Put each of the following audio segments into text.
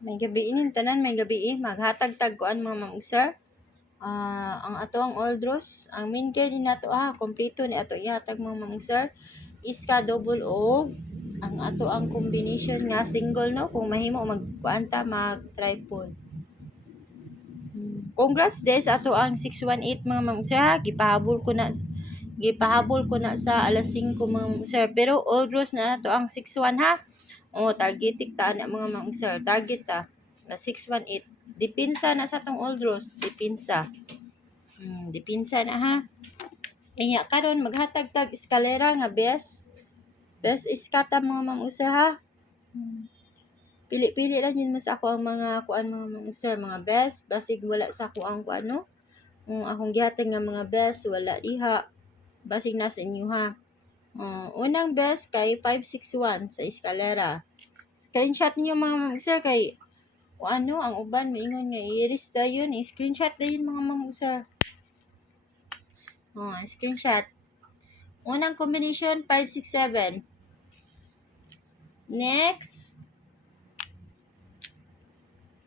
May gabi inin tanan, may gabi maghatag tagkuan mga ma'am ug sir. Ang ato ang Oldros, ang main care din nato kompleto ni ato ihatag mga ma'am ug sir. Iska double og ang ato ang combination nga single no kung mahimo magkuan ta mag triple. Congrats des ato ang 618 mga ma'am ug sir gipahabol ko na sa alas 5 mga ma'am ug sir pero Oldros na nato ang 61 ha. Targetik ta na mga ma'am ug sir. Target ta na 618. Dipinsa na sa tong Oldros, dipinsa. Dipinsa na ha. Kanya karon maghatag tag eskalera nga best iskata mga ma'am ug sir ha. Pili-pili lang yun mo sa ako ang mga kuan mga ma'am ug sir, mga best basig wala sa ako ang kuan no. Akong gihatag nga mga best wala diha. Basig na sa inyo ha. Unang best kay 561 sa eskalera. Screenshot niyo mga ma'am ug sir kay ang uban maingon nga i-erase dayon, i-screenshot dayon mga ma'am ug sir. Screenshot. Unang combination 567. Next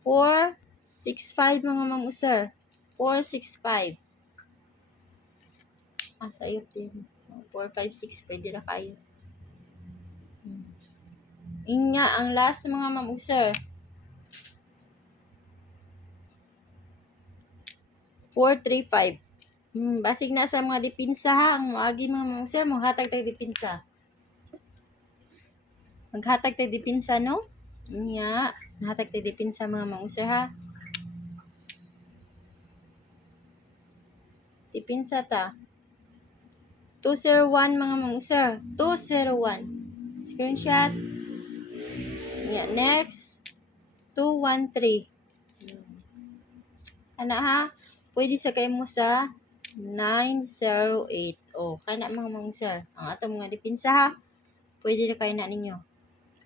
465 mga ma'am ug sir. 465. Sayop din. 456 pwede na kayo. Inya ang last mga ma'am ug sir. 435. Basig na sa mga dipinsa ha. Ang maagi mga ma'am ug sir, maghatag tag dipinsa. Maghatag tag dipinsa no? Inya, hatag tag dipinsa mga ma'am ug sir ha. Dipinsa ta. 201 mga ma'am ug sir. 201. Screenshot. Yeah, next 213. Ana ha, pwede sa kay mo sa 908. Kana mga ma'am ug sir. Ang ato mga dipinsa ha. Pwede na kayo na ninyo.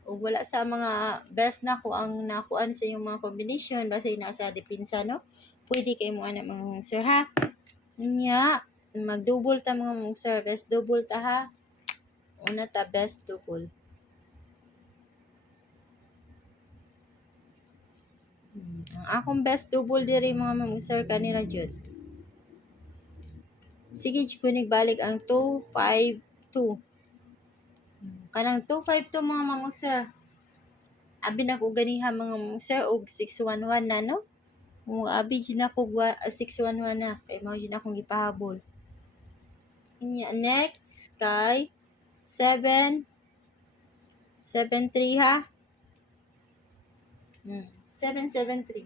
O wala sa mga best na ko ang nakuan sa yung mga combination basta nasa dipinsa no. Pwede kay mo ana mga sir ha. Nya mag-double ta mga sir, best double ta ha. Una ta best double. Ang akong best double diri mga ma'am sir kanila jud. Sige ko balik ang 252. Kanang 252 mga ma'am sir. Abi na ko ganiha mga ma'am sir og 611 na no. Abi jud na ko 611 na kay mao jud akong gipahabol. Inya next kay 773 ha. 773.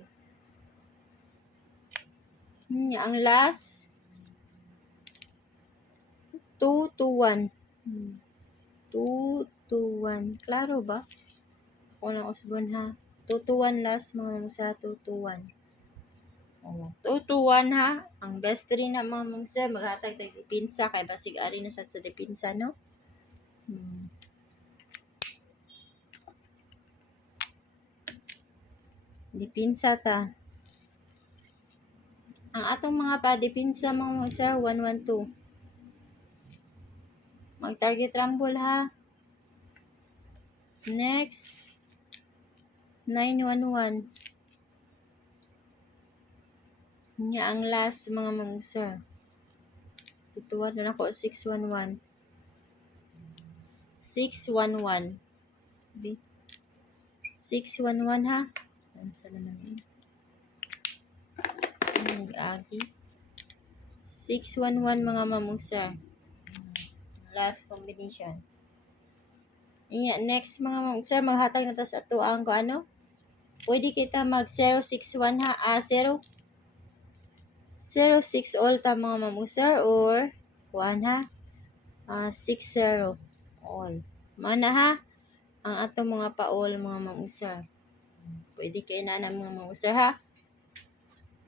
Inya ang last 221. 221. Klaro ba? Walang usbon ha. 221 last mga sa 221. 221 ha. Ang best rin na mga ma'am sir maghatag tag dipinsa kay basig ari na sa dipinsa no. Dipinsa ta. Ang atong mga pa-dipinsa mga ma'am sir 112. Mag-target rumble ha. Next 911. Nya ang last mga ma'am sir. Ituwan na ako 611. 611. 611 ha. Sa naman yun. Nag-agi. 611 mga ma'am sir. Last combination. Next mga ma'am sir, maghatag na ta sa ato ang ano. Pwede kita mag 061 ha. 06 all ta mga ma'am sir or 1 ha. 60 all. Mana ha ang ato mga pa-all mga ma'am sir. Pwede kay na mga ma'am sir ha.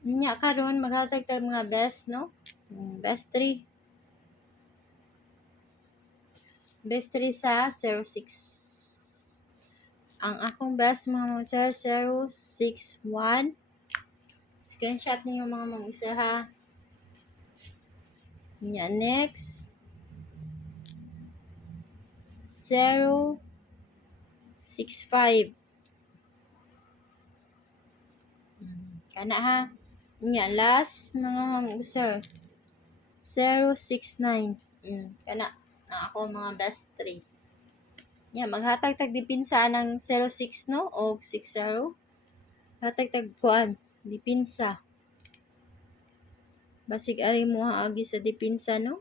Nya karon maghatag tag mga best no. Best 3. Best 3 sa 06. Ang akong best mga ma'am sir 061. Screenshot niyo mga ma'am sir ha. Nya next 065. Kana ha. Nya last mga ma'am sir. 069. Kana na ako mga best 3. Nya maghatag tag dipinsa ng 06 no o 60. Hatag tag kuan dipinsa. Basig ari mo agi sa dipinsa no.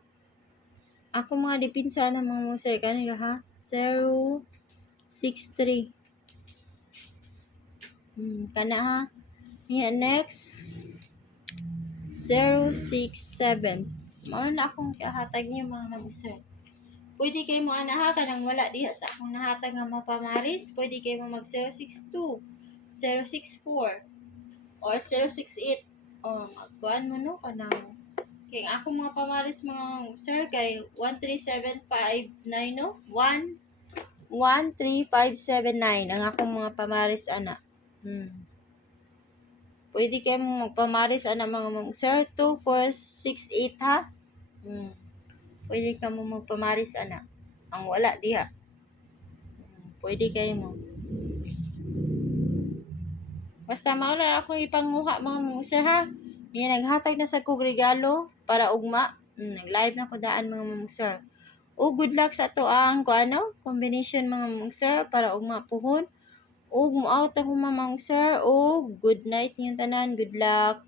Ako mga dipinsa na mga musay kanila ha. 063. Kana ha. Yan, next. 067. Mao na akong kahatag niyo mga mamusay. Pwede kayo mo ana ha kanang wala diha sa akong nahatag nga mga pamaris. Pwede kayo mo mag 062, 064, or 068. Magkuhan mo no kanang kay ako mga pamaris mga sir kay 13759 no? 13579 ang akong mga pamaris ana. Pwede kayo mo magpamaris ana mga sir 2468 ha. Pwede ka mo magpamaris ana. Ang wala diha. Pwede kayo mo. Basta mao na akong ipanguha mga sir ha. Niya naghatag na sa kog regalo para ugma. Nag-live na ko daan mga sir. Good luck sa to ang combination mga sir para ugma puhon. Mo out ako mga sir. Good night niyong tanan. Good luck.